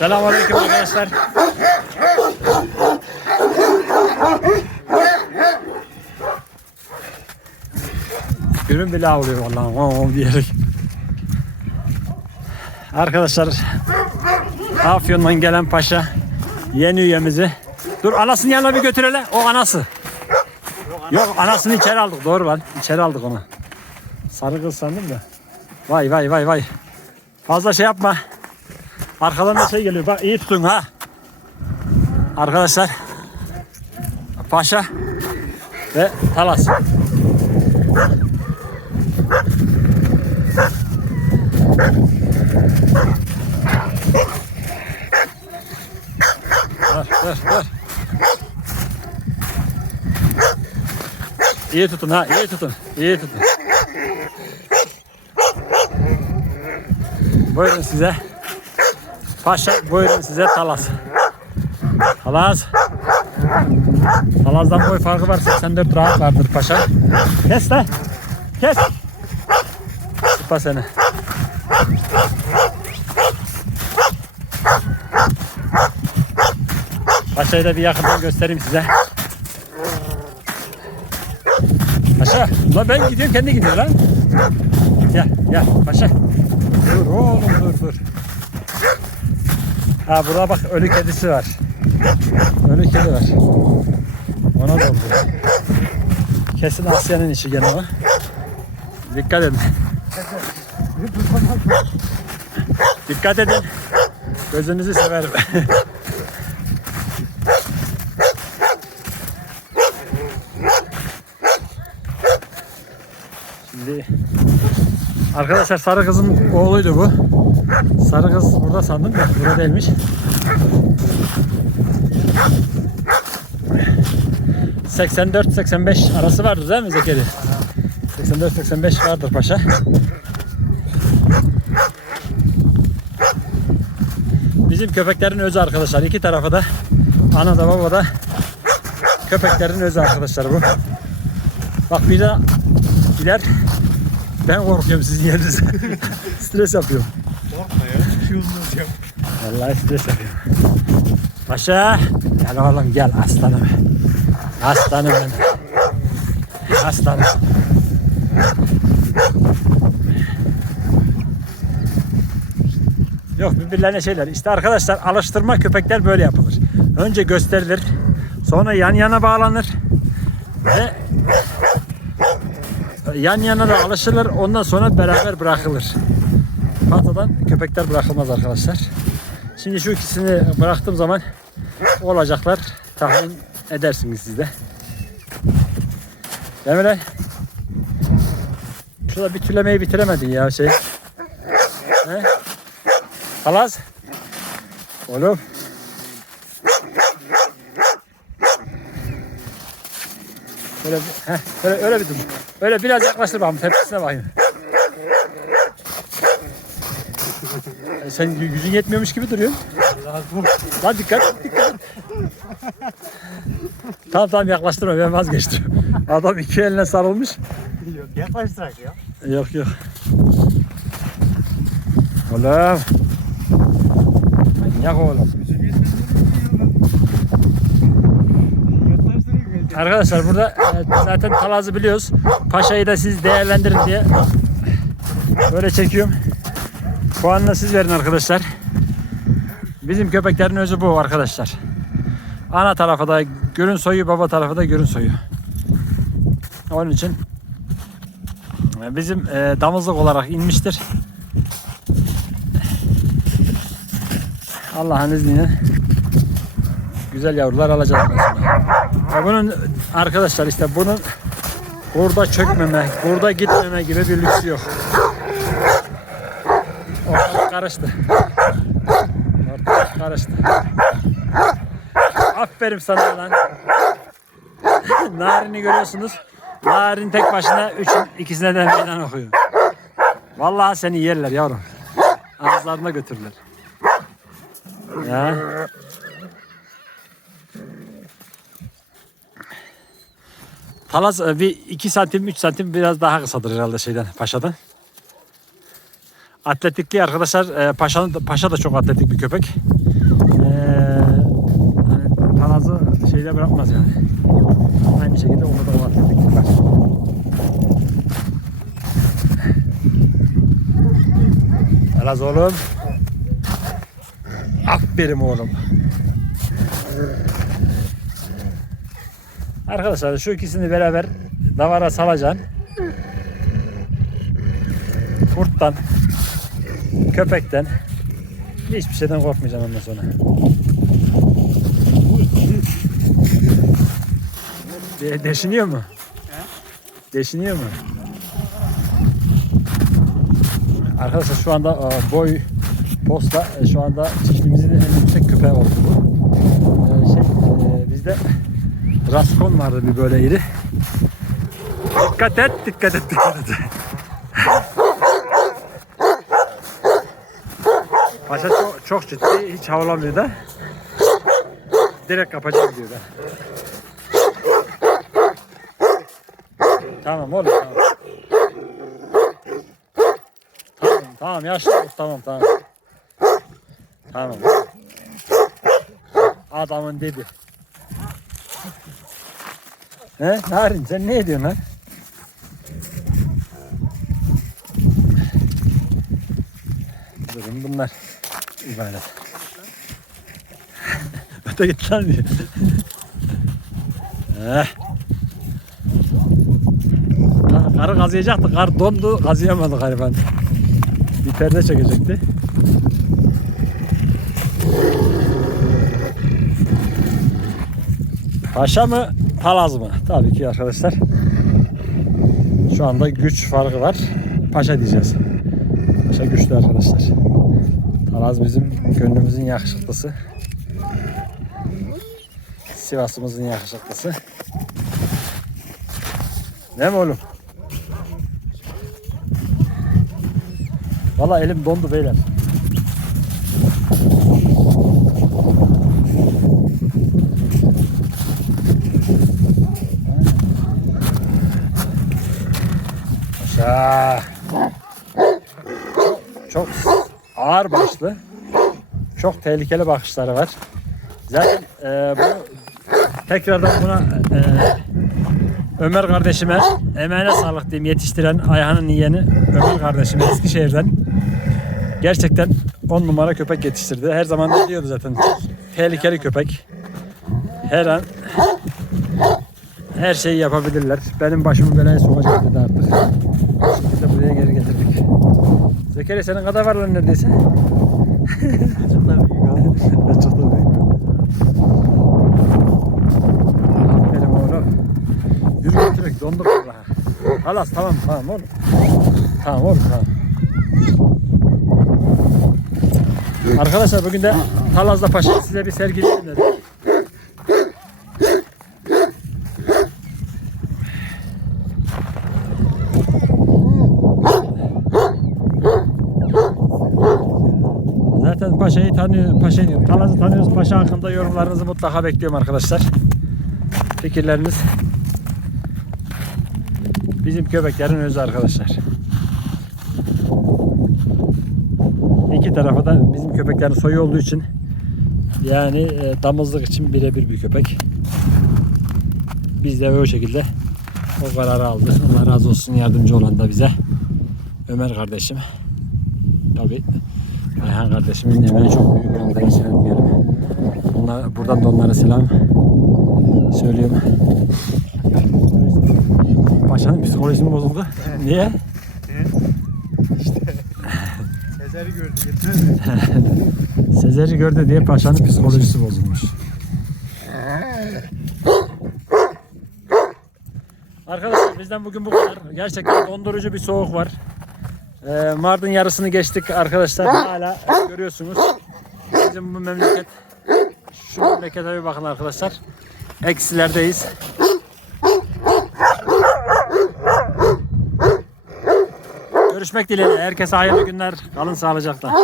Selamünaleyküm arkadaşlar. Günün bile avlıyor vallahi vav vav diyerek. Arkadaşlar Afyon'dan gelen paşa yeni üyemizi. Dur anasının yanına bir götür hele. O anası. Yok anasını içeri aldık. Doğru lan. İçeri aldık onu. Sarı kız sandım da. Vay vay vay vay. Fazla şey yapma. Arkadan da şey geliyor. Bak iyi tutun ha. Arkadaşlar. Paşa ve Talas. Dur, dur. İyi tutun ha, iyi tutun, iyi tutun. Buyurun size. Paşa buyurun size talas. Talas. Talas'dan boy farkı var 84 rahat vardır paşa. Kes lan. Kes. Sıpa seni. Paşayı da bir yakından göstereyim size. Paşa, ulan ben gidiyorum kendi gidiyor lan. Gel, gel paşa. Dur oğlum dur dur. Ha burada bak ölü kedisi var. Ölü kedi var. Ona doldu. Kesin Asya'nın işi gene o. Dikkat edin. Dikkat edin. Gözünüzü severim. Şimdi arkadaşlar sarı kızın oğluydu bu. Sarı kız burada sandım da burada değilmiş. ...84-85 arası vardır değil mi Zekeri? 84-85 vardır paşa. Bizim köpeklerin özü arkadaşlar. iki tarafa da ana da baba da köpeklerin özü arkadaşlar bu. Bak bir de gider. Ben korkuyorum sizin yerinize. Stres yapıyorum. Korkma ya. Çıkıyoruz ya. Vallahi stres yapıyorum. Paşa. Gel oğlum gel aslanım. Aslanım benim. Aslanım. Yok birbirlerine şeyler. İşte arkadaşlar alıştırma köpekler böyle yapılır. Önce gösterilir. Sonra yan yana bağlanır. Ve yan yana da alışılır. Ondan sonra beraber bırakılır. Patadan köpekler bırakılmaz arkadaşlar. Şimdi şu ikisini bıraktığım zaman olacaklar tahmin edersiniz siz de. Lan? Şurada bir tülemeyi bitiremedin ya şey. He? Halas. Oğlum. Böyle, heh, böyle öyle bir dur. Öyle biraz yaklaştır bakalım tepkisine bakayım. E Sen yü- yüzün yetmiyormuş gibi duruyorsun. Lan dikkat dikkat. tamam tamam yaklaştırma ben vazgeçtim. Adam iki eline sarılmış. Yok yaklaştırak ya. Yok yok. Oğlum. Manyak oğlum. Arkadaşlar burada e, zaten palazı biliyoruz. Paşayı da siz değerlendirin diye böyle çekiyorum. Puanını siz verin arkadaşlar. Bizim köpeklerin özü bu arkadaşlar. Ana tarafı da görün soyu, baba tarafı da görün soyu. Onun için e, bizim e, damızlık olarak inmiştir. Allah'ın izniyle güzel yavrular alacağız. Ya bunun arkadaşlar işte bunun burada çökmeme, burada gitmeme gibi bir lüksü yok. Karıştı. Ortalık karıştı. Aferin sana lan. Narin'i görüyorsunuz. Narin tek başına üçün ikisine de meydan okuyor. Vallahi seni yerler yavrum. Ağızlarına götürürler. Ya. Palas e, bir 2 santim 3 santim biraz daha kısadır herhalde şeyden paşadan. Atletikli arkadaşlar e, paşanın paşa da çok atletik bir köpek. Palazı şeyde bırakmaz yani. Aynı şekilde onu da. Bak. Palaz oğlum. Aferin oğlum. Arkadaşlar şu ikisini beraber davara salacaksın. Kurttan, köpekten hiçbir şeyden korkmayacaksın ondan sonra. De deşiniyor mu? Deşiniyor mu? Arkadaşlar şu anda e, boy posta e, şu anda çiftliğimizin en yüksek köpeği oldu bu. E, Şey, bizde Raskon vardı bir böyle iri. Dikkat et, dikkat et, dikkat et. Paşa çok, çok ciddi, hiç havlamıyor da. Direkt kapacağım diyor da. Tamam oğlum tamam. Tamam tamam yaşlı tamam tamam. Tamam. Adamın dedi. He? Narin sen ne ediyorsun lan? Durun bunlar. İbadet. Öte git lan. Ha, Karı kazıyacaktı. Kar dondu. Kazıyamadı gariban. Bir perde çekecekti. Paşa mı? Palaz mı? Tabii ki arkadaşlar. Şu anda güç farkı var. Paşa diyeceğiz. Paşa güçlü arkadaşlar. Palaz bizim gönlümüzün yakışıklısı. Sivas'ımızın yakışıklısı. Ne mi oğlum? Valla elim dondu beyler. Paşa. Çok ağır başlı. Çok tehlikeli bakışları var. Zaten e, bu tekrardan buna e, Ömer kardeşime emeğine sağlık diyeyim yetiştiren Ayhan'ın yeğeni Ömer kardeşim Eskişehir'den gerçekten 10 numara köpek yetiştirdi. Her zaman da diyordu zaten tehlikeli köpek. Her an her şeyi yapabilirler. Benim başımı belaya sokacak dedi artık. Biz de buraya geri getirdik. Zekeriya senin kadar var lan neredeyse. Çocuklar büyük abi. Çok da büyük. Aferin oğlum. Yürü götürek vallahi. Halas tamam tamam oğlum. Tamam oğlum tamam. Arkadaşlar bugün de Talaz'da Paşa size bir sergileyelim dedim. Zaten Paşa'yı tanıyor, diyorum. Talaz'ı tanıyoruz. Paşa hakkında yorumlarınızı mutlaka bekliyorum arkadaşlar. Fikirleriniz bizim köpeklerin özü arkadaşlar. İki tarafı da bizim köpeklerin soyu olduğu için yani e, damızlık için birebir bir köpek. Biz de o şekilde o kararı aldık. Allah razı olsun yardımcı olan da bize. Ömer kardeşim. Tabii Ayhan kardeşimin emeği çok büyük. Onu da geçiremeyelim. Onlar, buradan da onlara selam söylüyorum. Paşanın psikolojisi bozuldu? Niye? Sezer'i gördü getirmedi. Sezer'i gördü diye paşanın psikolojisi bozulmuş. Arkadaşlar bizden bugün bu kadar. Gerçekten dondurucu bir soğuk var. Ee, Mardin yarısını geçtik arkadaşlar. Hala görüyorsunuz. Bizim bu memleket şu memlekete bir bakın arkadaşlar. Eksilerdeyiz. Görüşmek dileğiyle. Herkese hayırlı günler. Kalın sağlıcakla.